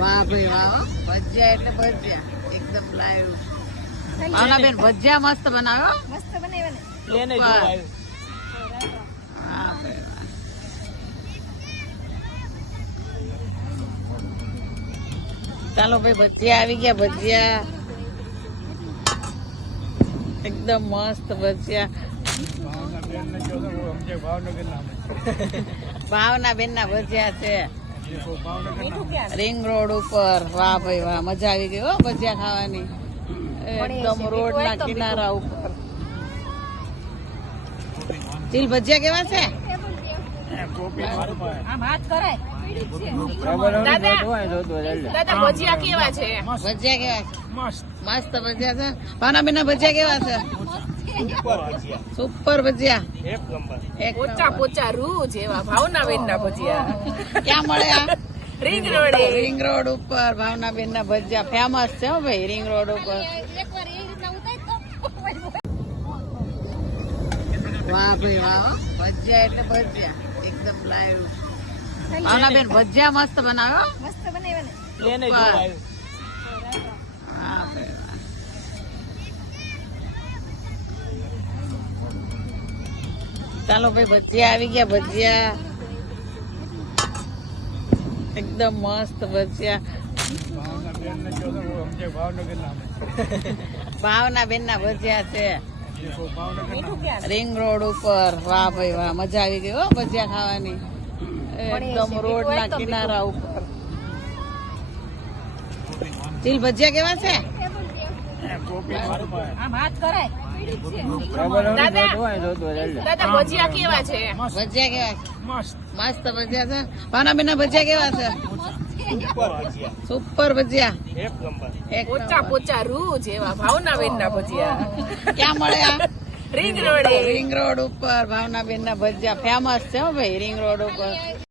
વાહ ભાઈ વાહ, ભજીયા એટલે ભજીયા એકદમ લાઈવ. ભાવનાબેન ભજીયા મસ્ત બનાવ્યો. મસ્ત બનાવ્યા વાહ ને. ભાઈ વાહ. ચાલો ભાઈ, ભજીયા આવી ગયા. ભજીયા એકદમ મસ્ત ભજીયા. ભાવનાબેન ના ભજીયા છે રિંગ રોડ ઉપર. વાહ ભાઈ વાહ, મજા આવી ગઈ હો ભજીયા ખાવાની. એકદમ રોડ ના કિનારા ઉપર. ચીલ ભજીયા કેવા છે? આમ હાથ કરાય. દાદા ભજીયા કેવા છે? ભજીયા કેવા છે? મસ્ત ભજીયા છે. ભાવનાબેન ના ભજીયા કેવા છે? સુપર ભજીયા એક પોચા પોચા રૂ જેવા ભાવનાબેન ના ભજીયા. ક્યાં મળે આ? રિંગ રોડે. રિંગ રોડ ઉપર ભાવનાબેન ના ભજીયા ફેમસ છે હો ભાઈ, રિંગ રોડ ઉપર. વાહ ભાઈ વાહ, ભજીયા એટલે ભજીયા એકદમ લાઈવ. ભાવનાબેન ભજીયા મસ્ત બનાવ્યો. મસ્ત બનાવ્યા ને. વાહ ભાઈ વાહ. ચાલો ભાઈ, ભજીયા આવી ગયા. ભજીયા એકદમ મસ્ત ભજીયા. ભાવનાબેન ના ભજીયા છે રિંગ રોડ ઉપર. વાહ ભાઈ વાહ, મજા આવી ગઈ હો ભજીયા ખાવાની. એકદમ રોડ ના કિનારા ઉપર. ચીલ ભજીયા કેવા છે? આમ હાથ કરાય. દાદા ભજીયા કેવા છે? ભજીયા કેવા છે? મસ્ત ભજીયા છે. ભાવનાબેન ના ભજીયા કેવા છે? સુપર ભજીયા એક પોચા પોચા રૂ જેવા ભાવનાબેન ના ભજીયા. ક્યાં મળે આ? રિંગ રોડે. રિંગ રોડ ઉપર ભાવનાબેન ના ભજીયા ફેમસ છે હો ભાઈ, રિંગ રોડ ઉપર.